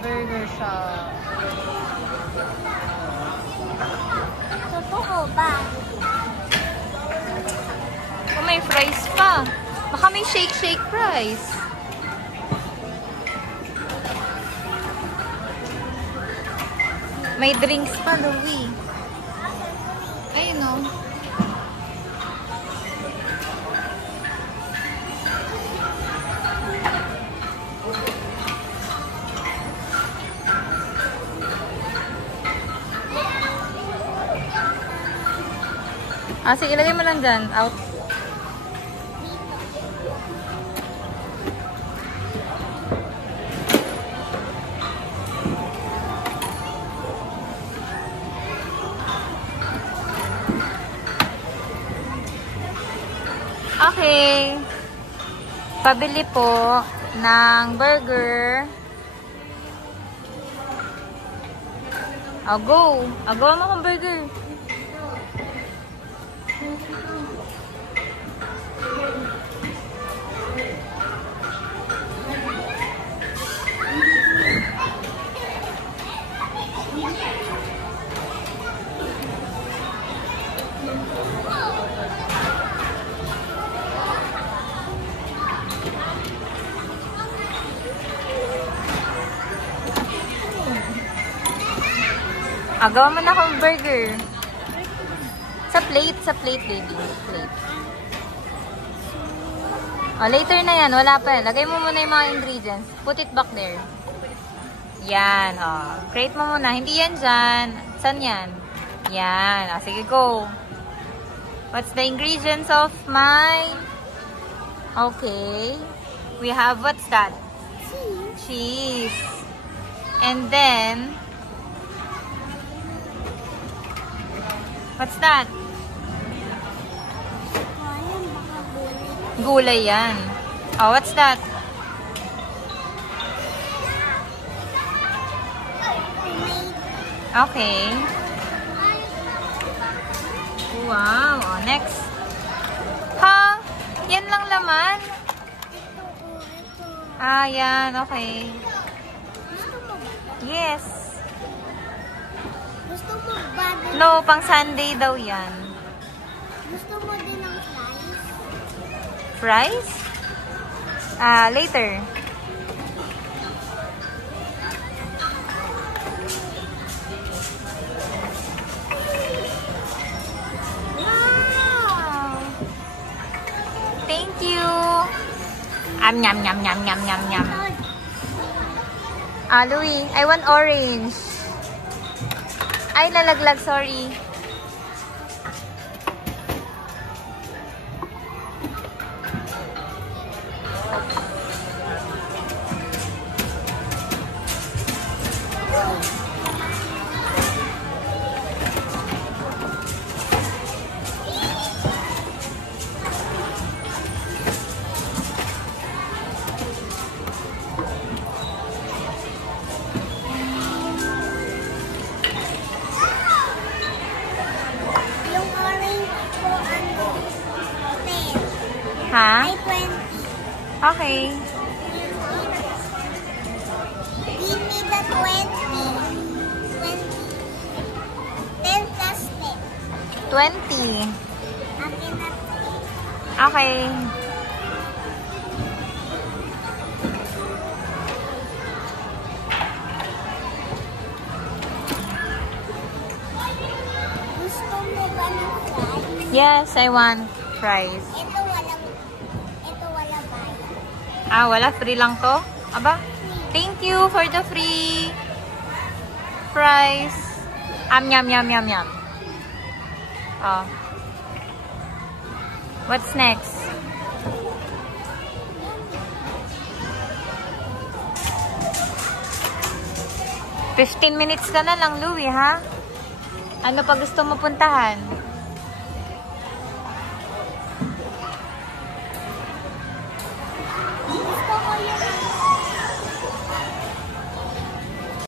Burger shop. Totoo ba? Oh, may fries pa. Baka may shake fries. May drinks pa, Louie. Ayun o. Ah, sige, ilagay mo lang dyan. Out. Okay. Pabili po ng burger. Go. Agawa mo akong burger. Gawa mo na akong burger. Sa plate, baby. Plate. Later na yan. Wala pa yan. Lagay mo muna yung mga ingredients. Put it back there. Yan, Create mo muna. Hindi yan dyan. Saan yan? Yan. Sige, go. What's the ingredients of my... Okay. We have, what's that? Cheese. And then... What's that? Gulay yan. What's that? Okay. Wow. Next. Ha? Yan lang laman? Yan. Okay. Yes. Gusto mo ba din? No, pang Sunday daw yan. Gusto mo din ng fries? Fries? Later. Wow! Thank you! Nyam, nyam, nyam, nyam, nyam, nyam. Louie, I want orange. Ay, nalaglag, sorry. Ha? Ay, 20. Okay. Give me the 20. 10 plus 10. 20. Akin na. Okay. Gusto mo ba ng fries? Yes, I want fries. Ito wala bayad. Wala. Free lang to? Aba? Thank you for the free fries. Yum, yum, yum, yum. What's next? $15 minutes ka na lang, Louie, ha? Ano pa gusto mo puntahan? Gusto ko yung